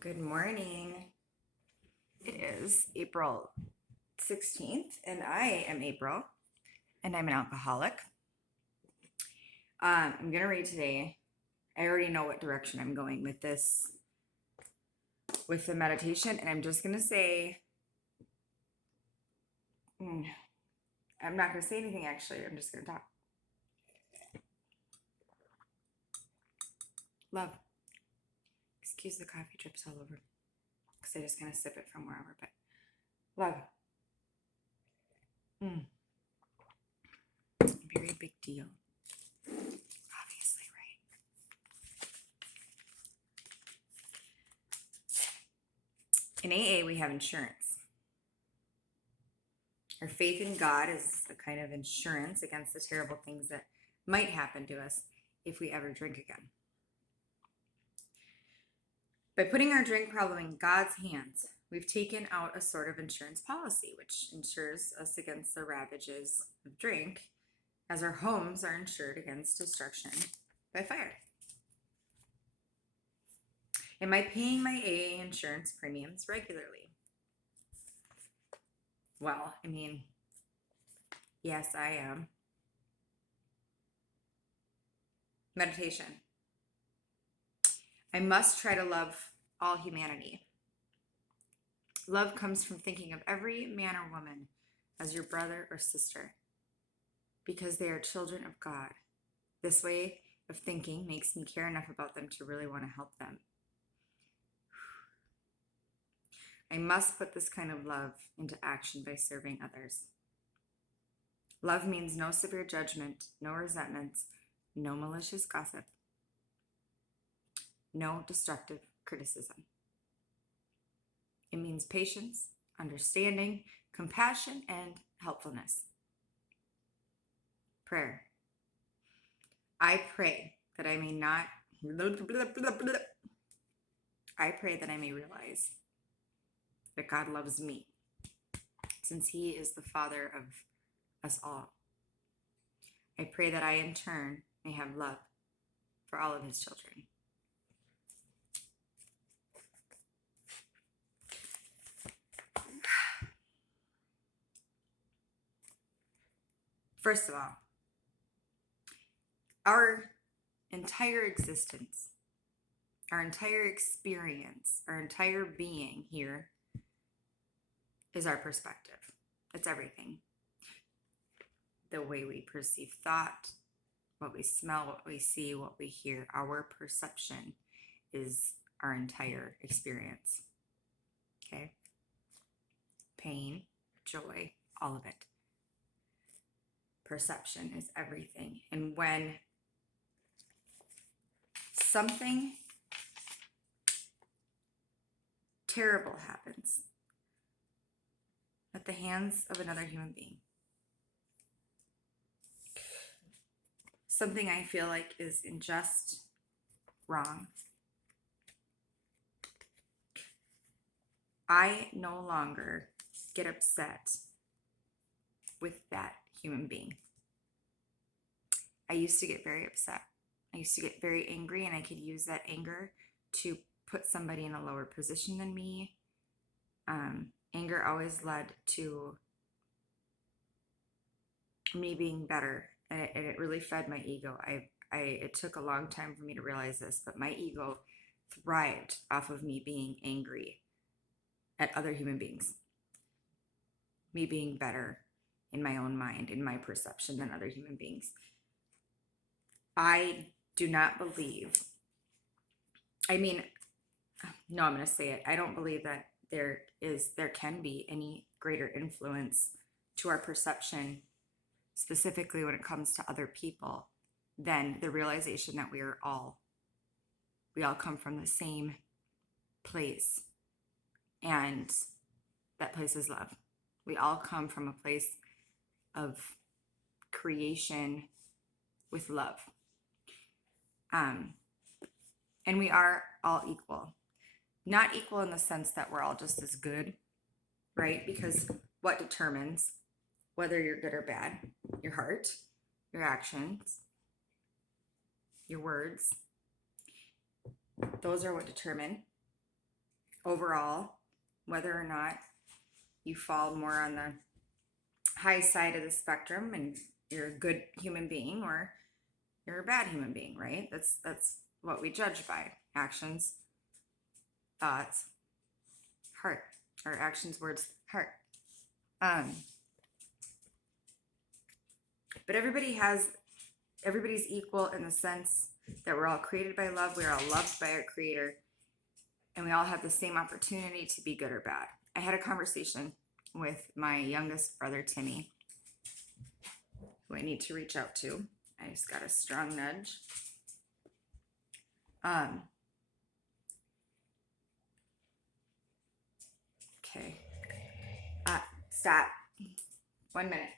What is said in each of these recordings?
Good morning. It is April 16th, and I am April, and I'm an alcoholic. I'm going to read today. I already know what direction I'm going with this, with the meditation, and I'm just going to say, I'm not going to say anything actually. I'm just going to talk. Love. Excuse the coffee drips all over, because I just kind of sip it from wherever, but love. Very big deal. Obviously, right? In AA, we have insurance. Our faith in God is a kind of insurance against the terrible things that might happen to us if we ever drink again. By putting our drink problem in God's hands, we've taken out a sort of insurance policy, which insures us against the ravages of drink, as our homes are insured against destruction by fire. Am I paying my AA insurance premiums regularly? Well, yes, I am. Meditation. I must try to love all humanity. Love comes from thinking of every man or woman as your brother or sister, because they are children of God. This way of thinking makes me care enough about them to really want to help them. I must put this kind of love into action by serving others. Love means no severe judgment, no resentments, no malicious gossip, no destructive criticism. It means patience, understanding, compassion, and helpfulness. Prayer. I pray that I may not. I pray that I may realize that God loves me, since He is the Father of us all. I pray that I, in turn, may have love for all of His children. First of all, our entire existence, our entire experience, our entire being here is our perspective. It's everything. The way we perceive thought, what we smell, what we see, what we hear, our perception is our entire experience. Okay? Pain, joy, all of it. Perception is everything. And when something terrible happens at the hands of another human being, something I feel like is unjust, wrong, I no longer get upset with that human being. I used to get very upset. I used to get very angry, and I could use that anger to put somebody in a lower position than me. Anger always led to me being better, and it really fed my ego. It took a long time for me to realize this, but my ego thrived off of me being angry at other human beings, me being better in my own mind, in my perception, than other human beings. I do not believe, I'm going to say it. I don't believe that there can be any greater influence to our perception, specifically when it comes to other people, than the realization that we all come from the same place, and that place is love. We all come from a place of creation with love. And we are all equal. Not equal in the sense that we're all just as good, right? Because what determines whether you're good or bad? Your heart, your actions, your words. Those are what determine overall, whether or not you fall more on the high side of the spectrum and you're a good human being or you're a bad human being, right? That's what we judge by. Actions, thoughts, heart, or actions, words, heart. But everybody's equal in the sense that we're all created by love, we're all loved by our creator, and we all have the same opportunity to be good or bad. I had a conversation with my youngest brother, Timmy, who I need to reach out to. I just got a strong nudge. Okay. Stop. 1 minute.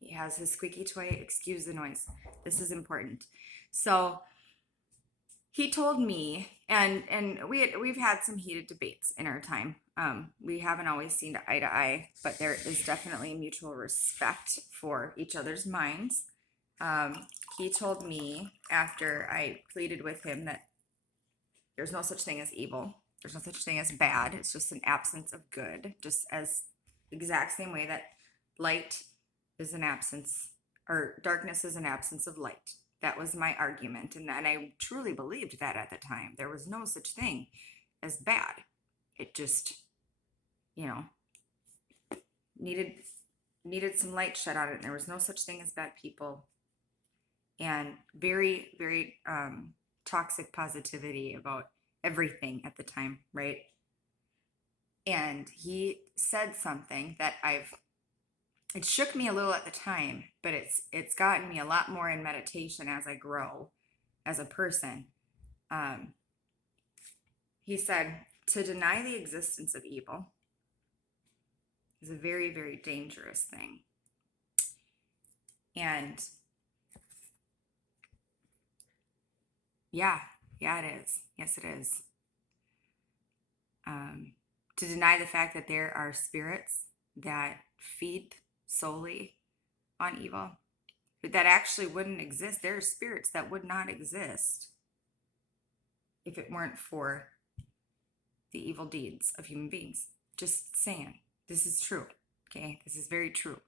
He has his squeaky toy. Excuse the noise. This is important. So he told me, and we've had some heated debates in our time. We haven't always seen eye to eye, but there is definitely mutual respect for each other's minds. He told me after I pleaded with him that there's no such thing as evil. There's no such thing as bad. It's just an absence of good, just as the exact same way that light is an absence, or darkness is an absence of light. That was my argument, and I truly believed that at the time. There was no such thing as bad. It just, needed some light shed on it. And there was no such thing as bad people, and very, very toxic positivity about everything at the time, right? And he said something that it shook me a little at the time, but it's gotten me a lot more in meditation as I grow as a person. He said, to deny the existence of evil is a very, very dangerous thing. And yeah, it is. Yes, it is. To deny the fact that there are spirits that feed solely on evil, that actually wouldn't exist. There are spirits that would not exist if it weren't for the evil deeds of human beings. Just saying. This is true. Okay? This is very true.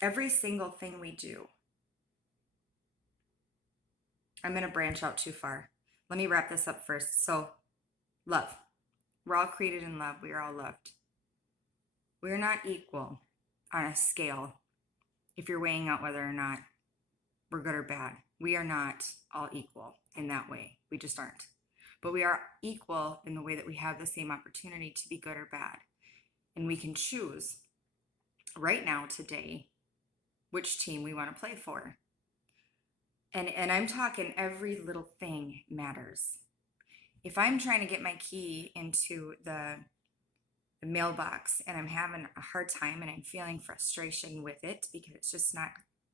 Every single thing we do. I'm going to branch out too far. Let me wrap this up first. So, love. We're all created in love. We are all loved. We're not equal on a scale if you're weighing out whether or not we're good or bad. We are not all equal in that way. We just aren't. But we are equal in the way that we have the same opportunity to be good or bad. And we can choose right now, today, which team we want to play for. And I'm talking every little thing matters. If I'm trying to get my key into the mailbox and I'm having a hard time and I'm feeling frustration with it because it's just not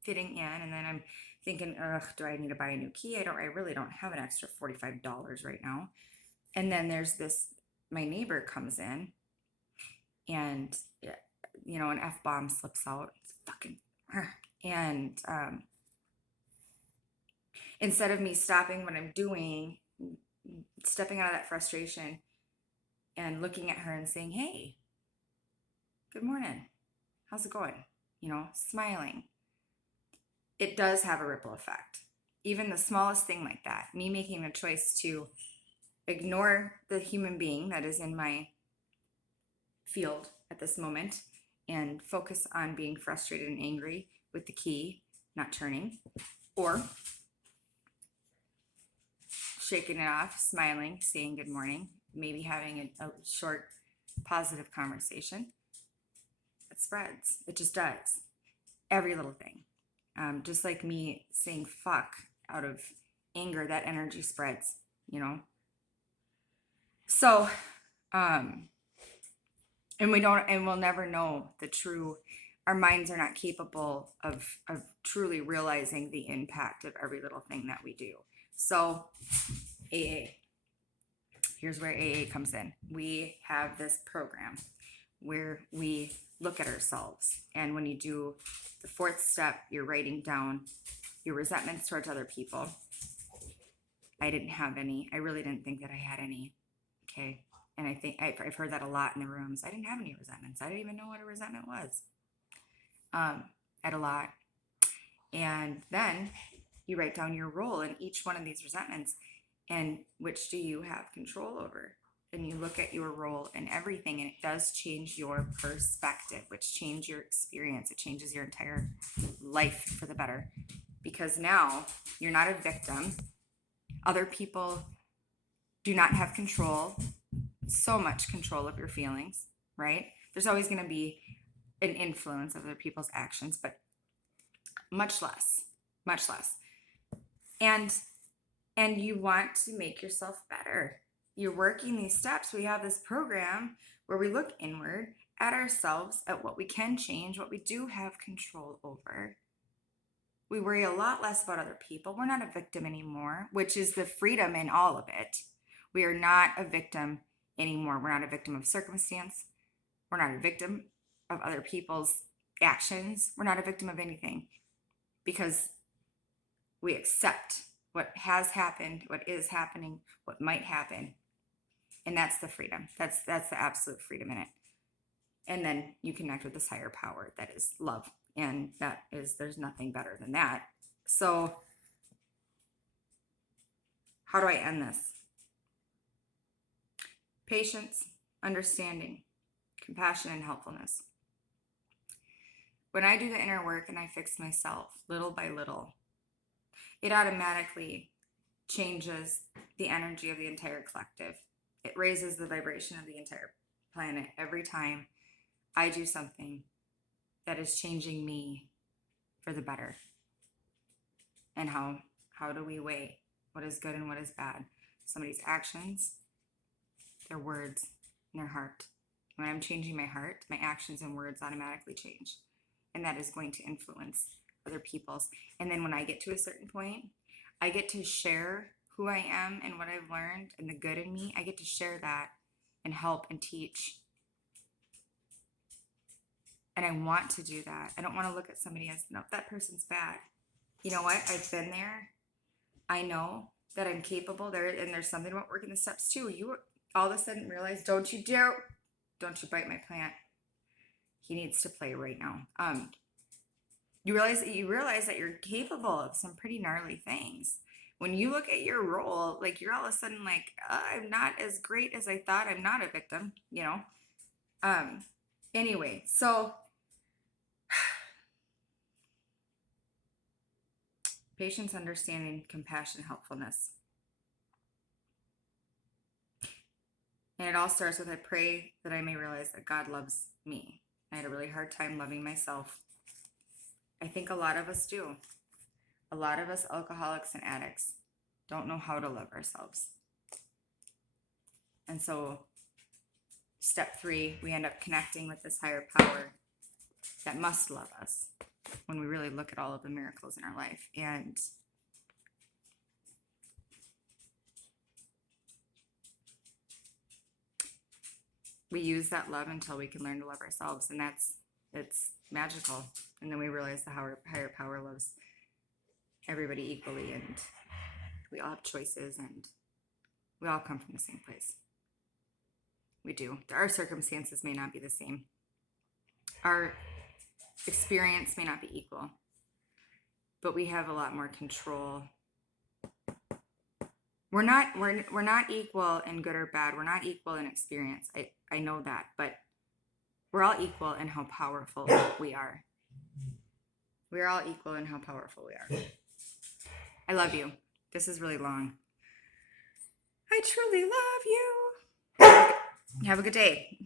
fitting in, and then I'm thinking, do I need to buy a new key? I really don't have an extra $45 right now. And then there's my neighbor comes in and, an F-bomb slips out. It's fucking, and instead of me stopping what I'm doing, stepping out of that frustration and looking at her and saying, hey, good morning. How's it going? Smiling. It does have a ripple effect. Even the smallest thing like that, me making a choice to ignore the human being that is in my field at this moment and focus on being frustrated and angry with the key not turning, or shaking it off, smiling, saying good morning, maybe having a short positive conversation. It spreads. It just does. Every little thing. Just like me saying fuck out of anger, that energy spreads, So, and we'll never know the true, our minds are not capable of truly realizing the impact of every little thing that we do. So, AA. Here's where AA comes in. We have this program where we look at ourselves. And when you do the fourth step, you're writing down your resentments towards other people. I didn't have any. I really didn't think that I had any. Okay. And I think I've heard that a lot in the rooms. I didn't have any resentments. I didn't even know what a resentment was. At a lot. And then you write down your role in each one of these resentments and which do you have control over. And you look at your role in everything, and it does change your perspective, which changes your experience. It changes your entire life for the better, because now you're not a victim. Other people do not have control, so much control of your feelings, right? There's always going to be an influence of other people's actions, but much less. And you want to make yourself better. You're working these steps. We have this program where we look inward at ourselves, at what we can change, what we do have control over. We worry a lot less about other people. We're not a victim anymore, which is the freedom in all of it. We are not a victim anymore. We're not a victim of circumstance. We're not a victim of other people's actions. We're not a victim of anything, because we accept what has happened, what is happening, what might happen. And that's the freedom. That's the absolute freedom in it. And then you connect with this higher power that is love. And there's nothing better than that. So how do I end this? Patience, understanding, compassion, and helpfulness. When I do the inner work and I fix myself little by little, it automatically changes the energy of the entire collective. It raises the vibration of the entire planet every time I do something that is changing me for the better. And how do we weigh what is good and what is bad? Somebody's actions, their words, and their heart. When I'm changing my heart, my actions and words automatically change. And that is going to influence other people's. And then when I get to a certain point, I get to share who I am and what I've learned and the good in me. I get to share that and help and teach. And I want to do that. I don't want to look at somebody as, nope, that person's bad. You know what? I've been there. I know that I'm capable there. And there's something about working the steps too. You all of a sudden realize, don't you bite my plant. He needs to play right now. You realize that you're capable of some pretty gnarly things. When you look at your role, like you're all of a sudden like, I'm not as great as I thought. I'm not a victim, you know? Anyway, so patience, understanding, compassion, helpfulness. And it all starts with, I pray that I may realize that God loves me. I had a really hard time loving myself. I think a lot of us do. A lot of us alcoholics and addicts don't know how to love ourselves. And so step 3, we end up connecting with this higher power that must love us when we really look at all of the miracles in our life. And we use that love until we can learn to love ourselves. And it's magical. And then we realize the higher power loves everybody equally, and we all have choices, and we all come from the same place. We do. Our circumstances may not be the same. Our experience may not be equal, but we have a lot more control. We're not equal in good or bad. We're not equal in experience. I know that, but we're all equal in how powerful we are. We're all equal in how powerful we are. I love you. This is really long. I truly love you. Have a good day.